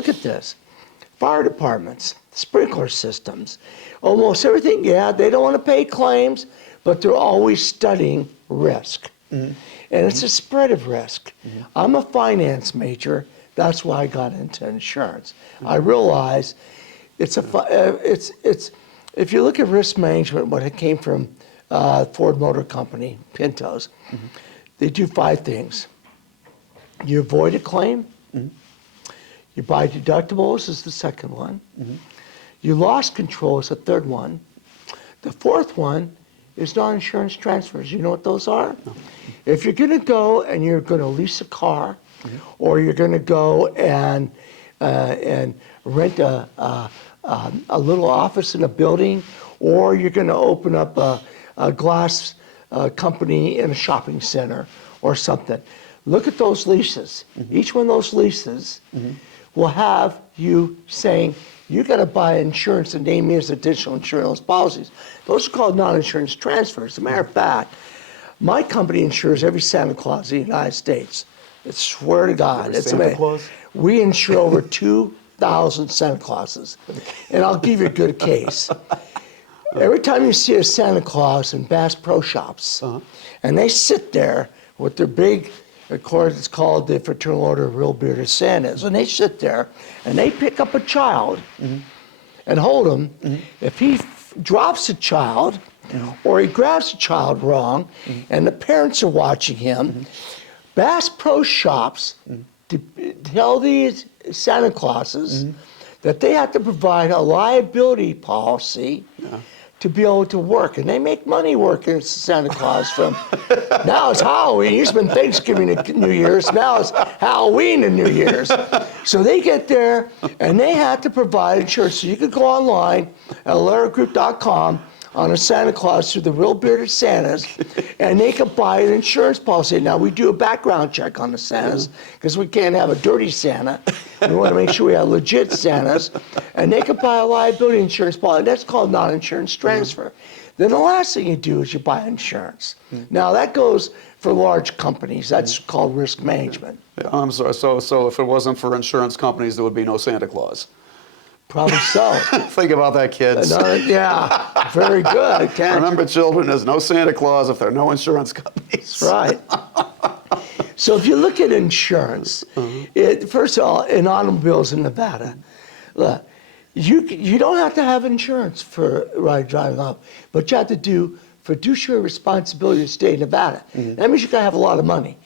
Look at this. Fire departments, sprinkler systems, almost everything, yeah, they don't want to pay claims, but they're always studying risk. And it's a spread of risk. I'm a finance major. That's why I got into insurance. I realize if you look at risk management, when it came from Ford Motor Company, Pintos, they do 5 things. You avoid a claim. You buy deductibles is the second one. You loss control is the third one. The fourth one is non-insurance transfers. You know what those are? If you're going to go and you're going to lease a car, or you're going to go and rent a little office in a building, or you're going to open up a glass company in a shopping center or something. Look at those leases. Each one of those leases will have you saying, you got to buy insurance and name me as additional insurance policies. Those are called non-insurance transfers. As a matter of fact, my company insures every Santa Claus in the United States. I swear to God, it's Santa amazing. Claus? We insure over 2,000 Santa Clauses. And I'll give you a good case. Every time you see a Santa Claus in Bass Pro Shops, and they sit there with their big, of course, it's called the Fraternal Order of Real Bearded Santas, and they sit there and they pick up a child and hold him. If he drops a child or he grabs a child wrong and the parents are watching him, Bass Pro Shops tell these Santa Clauses that they have to provide a liability policy to be able to work. And they make money working as Santa Claus from, now it's Halloween, it used to be Thanksgiving and New Year's, now it's Halloween and New Year's. So they get there and they have to provide insurance. So you could go online at aleragroup.com on a Santa Claus through the Real Bearded Santas, and they can buy an insurance policy. Now, we do a background check on the Santas, because we can't have a dirty Santa. We want to make sure we have legit Santas, and they can buy a liability insurance policy. That's called non-insurance transfer. Then the last thing you do is you buy insurance. Now, that goes for large companies. That's called risk management. I'm sorry, so if it wasn't for insurance companies, there would be no Santa Claus. Probably so. Think about that, kids. Yeah, very good. Remember, children, there's no Santa Claus if there are no insurance companies. That's right. So if you look at insurance, first of all, in automobiles in Nevada, look, you don't have to have insurance for driving off, but you have to do fiduciary responsibility to the state of Nevada. That means you got to have a lot of money.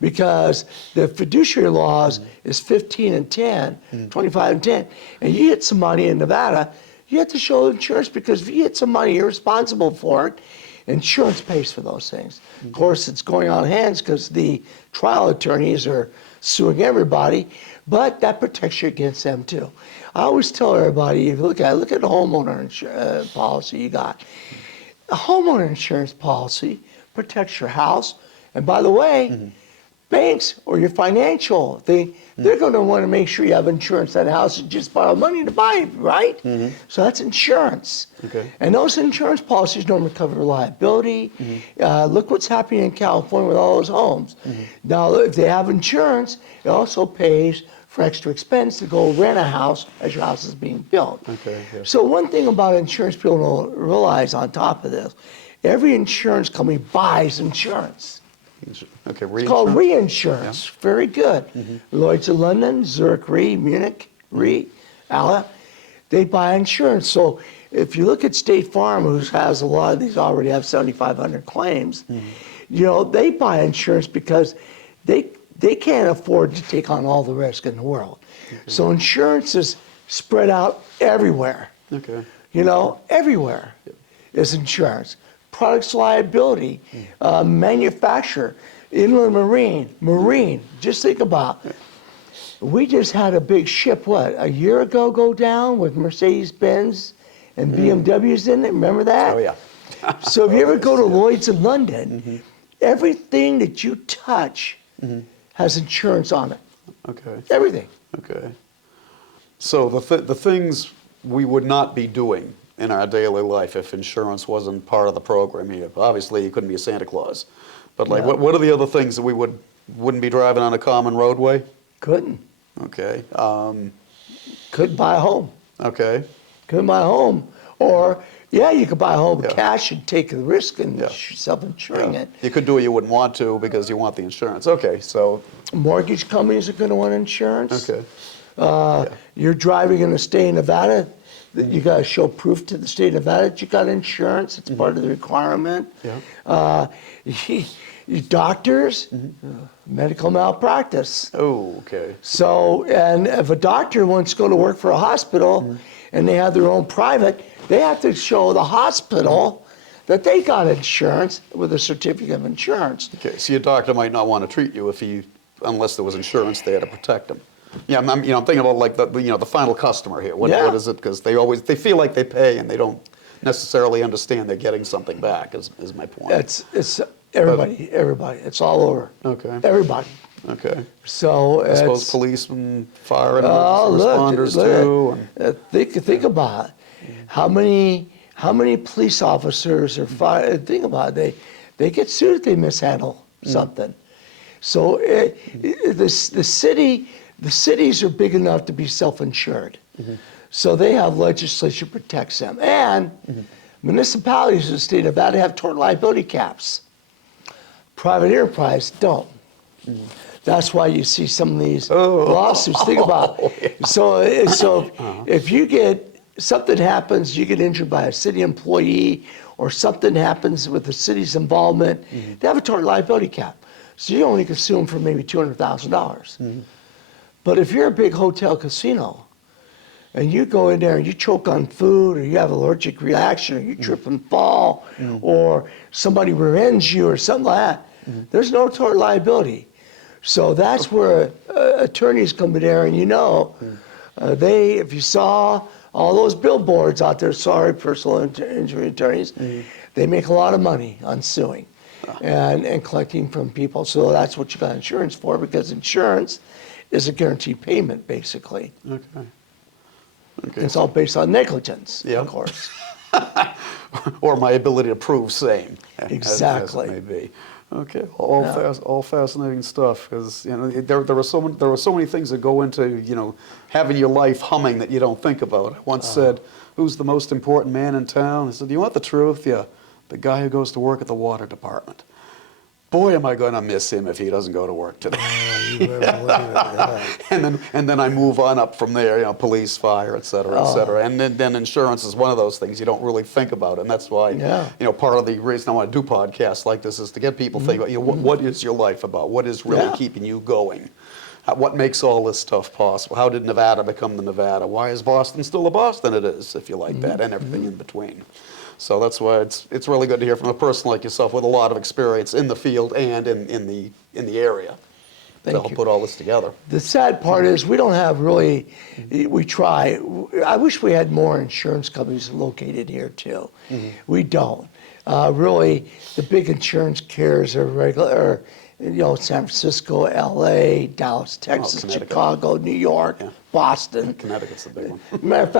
Because the fiduciary laws is 15 and 10, 25 and 10, and you get some money in Nevada, you have to show insurance, because if you get some money, you're responsible for it. Insurance pays for those things. Of course, it's going on hands because the trial attorneys are suing everybody, but that protects you against them too. I always tell everybody, if you look at the homeowner policy you got. A homeowner insurance policy protects your house, and by the way, banks or your financial thing, they're going to want to make sure you have insurance on the house and just borrow money to buy it, right? So that's insurance. And those insurance policies don't recover liability. Look what's happening in California with all those homes. Now, if they have insurance, it also pays for extra expense to go rent a house as your house is being built. So one thing about insurance people don't realize on top of this, every insurance company buys insurance. It's called reinsurance. Very good. Lloyd's of London, Zurich Re, Munich Re, Alla, they buy insurance. So if you look at State Farm, who has a lot of these, already have 7,500 claims, you know, they buy insurance because they can't afford to take on all the risk in the world. So insurance is spread out everywhere. You know, everywhere is insurance. Products liability, manufacturer, inland marine. Just think about, we just had a big ship, a year ago go down with Mercedes-Benz and BMWs in it, remember that? Oh, yeah. So if you ever go to Lloyd's in London, everything that you touch has insurance on it. Everything. So the things we would not be doing in our daily life if insurance wasn't part of the program here. Obviously, you couldn't be a Santa Claus. But like, what are the other things that we wouldn't be driving on a common roadway? Couldn't. couldn't buy a home. Okay. Couldn't buy a home. Or, yeah, you could buy a home Yeah. cash and take the risk and Yeah. self-insuring it. You could do what you wouldn't want to because you want the insurance. Okay, so, Mortgage companies are going to want insurance. okay. You're driving in the state of Nevada. You got to show proof to the state of Nevada that you got insurance. It's part of the requirement. Yeah. Doctors, medical malpractice. Oh, okay. So, and if a doctor wants to go to work for a hospital and they have their own private, they have to show the hospital that they got insurance with a certificate of insurance. Okay, so your doctor might not want to treat you unless there was insurance there to protect him. Yeah, I'm thinking about like the final customer here. What is it? Because they feel like they pay and they don't necessarily understand they're getting something back. Is my point. It's everybody. It's all over. Okay. Everybody. Okay. So I suppose policemen, fire and responders too. Think about it. How many police officers are fired? Think about it. They get sued if they mishandle something. So the cities are big enough to be self-insured. So they have legislation that protects them. And municipalities in the state of Nevada have tort liability caps. Private enterprise don't. That's why you see some of these lawsuits. Think about it. So if you get, something happens, you get injured by a city employee, or something happens with the city's involvement, they have a tort liability cap. So you only can sue them for maybe $200,000. But if you're a big hotel casino, and you go in there and you choke on food, or you have an allergic reaction, or you trip and fall, or somebody rear-ends you, or something like that, there's no tort liability. So that's where attorneys come in there, and if you saw all those billboards out there, sorry, personal injury attorneys, they make a lot of money on suing and collecting from people. So that's what you got insurance for, because insurance is a guaranteed payment, basically. Okay. It's all based on negligence, Yeah. of course. Or my ability to prove same. Exactly. As it may be. Okay, all fascinating stuff. Because there are so many things that go into having your life humming that you don't think about. I once said, "Who's the most important man in town?" I said, "Do you want the truth?" "Yeah, the guy who goes to work at the water department." Boy, am I going to miss him if he doesn't go to work today. And then I move on up from there, police, fire, et cetera, et cetera. And then insurance is one of those things you don't really think about. And that's why, part of the reason I want to do podcasts like this is to get people thinking about, what is your life about? What is really keeping you going? What makes all this stuff possible? How did Nevada become the Nevada? Why is Boston still the Boston it is, if you like that, and everything in between? So that's why it's really good to hear from a person like yourself with a lot of experience in the field and in the area to help put all this together. The sad part is we don't have really, we try. I wish we had more insurance companies located here too. We don't. Really, the big insurance carriers are regular, San Francisco, LA, Dallas, Texas, Chicago, New York, Boston. Connecticut's the big one. Matter of fact,